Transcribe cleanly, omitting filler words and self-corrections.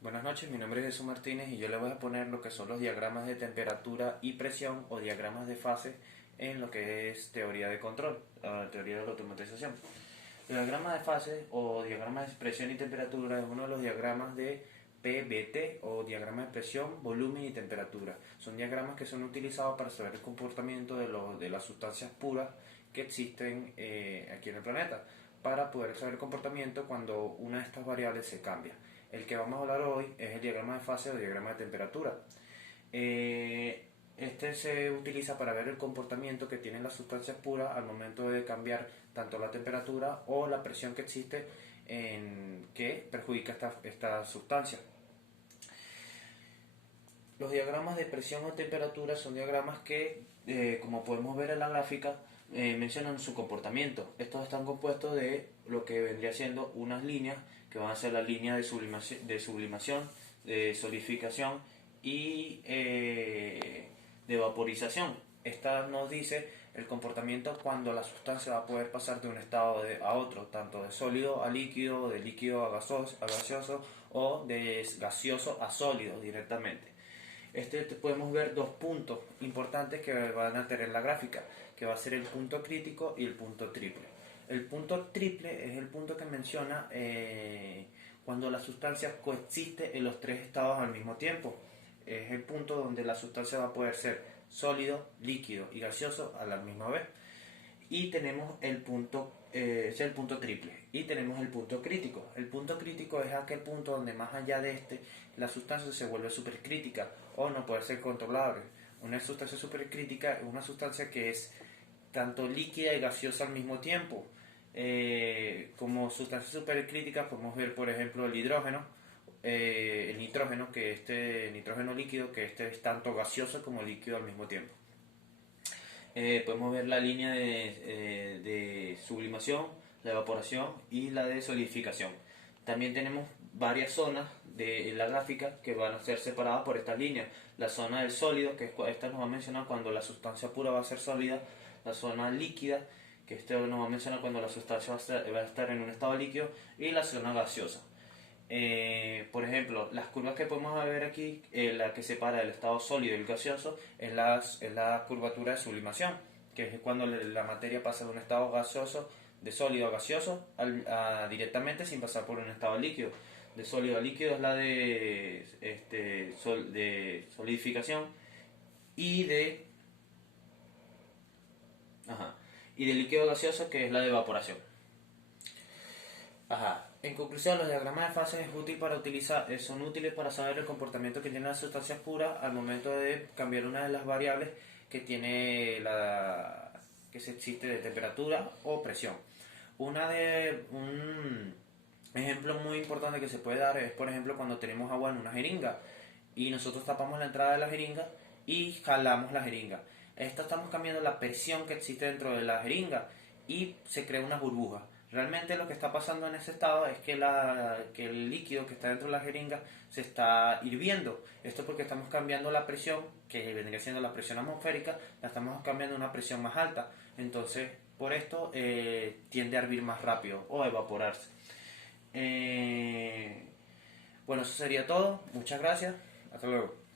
Buenas noches, mi nombre es Jesús Martínez y yo le voy a poner lo que son los diagramas de temperatura y presión o diagramas de fase en lo que es teoría de control, teoría de la automatización. El diagrama de fase o diagrama de presión y temperatura es uno de los diagramas de PVT o diagrama de presión, volumen y temperatura. Son diagramas que son utilizados para saber el comportamiento de las sustancias puras que existen aquí en el planeta, para poder saber el comportamiento cuando una de estas variables se cambia. El que vamos a hablar hoy es el diagrama de fase o diagrama de temperatura. Este se utiliza para ver el comportamiento que tienen las sustancias puras al momento de cambiar tanto la temperatura o la presión que existe que perjudica esta sustancia. Los diagramas de presión o temperatura son diagramas que, como podemos ver en la gráfica, mencionan su comportamiento. Estos están compuestos de lo que vendría siendo unas líneas que van a ser la línea de sublimación, de solidificación y de vaporización. Esta nos dice el comportamiento cuando la sustancia va a poder pasar de un estado a otro, tanto de sólido a líquido, de líquido a gaseoso o de gaseoso a sólido directamente. Podemos ver dos puntos importantes que van a tener la gráfica, que va a ser el punto crítico y el punto triple. El punto triple es el punto que menciona cuando la sustancia coexiste en los tres estados al mismo tiempo. Es el punto donde la sustancia va a poder ser sólido, líquido y gaseoso a la misma vez. Y tenemos el punto, es el punto triple. Y tenemos el punto crítico. El punto crítico es aquel punto donde más allá de la sustancia se vuelve supercrítica o no puede ser controlable. Una sustancia supercrítica es una sustancia que es tanto líquida y gaseosa al mismo tiempo. Como sustancias supercríticas podemos ver, por ejemplo, el hidrógeno, el nitrógeno, que nitrógeno líquido, que es tanto gaseoso como líquido al mismo tiempo. Podemos ver la línea de sublimación, la evaporación y la de solidificación. También tenemos varias zonas de la gráfica que van a ser separadas por estas líneas. La zona del sólido, que esta nos va a mencionar cuando la sustancia pura va a ser sólida. La zona líquida, que nos va a mencionar cuando la sustancia va a estar en un estado líquido. Y la zona gaseosa. Por ejemplo, las curvas que podemos ver aquí, la que separa el estado sólido y el gaseoso, es la curvatura de sublimación, que es cuando la materia pasa de un estado gaseoso, de sólido a gaseoso, directamente sin pasar por un estado líquido. De sólido a líquido es la de solidificación y y de líquido a gaseoso, que es la de evaporación. En conclusión, los diagramas de fase son útiles para saber el comportamiento que tienen las sustancias puras al momento de cambiar una de las variables que que se existe de temperatura o presión. Un ejemplo muy importante que se puede dar es, por ejemplo, cuando tenemos agua en una jeringa y nosotros tapamos la entrada de la jeringa y jalamos la jeringa. Estamos cambiando la presión que existe dentro de la jeringa y se crea una burbuja. Realmente lo que está pasando en ese estado es que el líquido que está dentro de la jeringa se está hirviendo. Esto porque estamos cambiando la presión, que vendría siendo la presión atmosférica, la estamos cambiando a una presión más alta. Entonces, por esto tiende a hervir más rápido o a evaporarse. Bueno, eso sería todo. Muchas gracias. Hasta luego.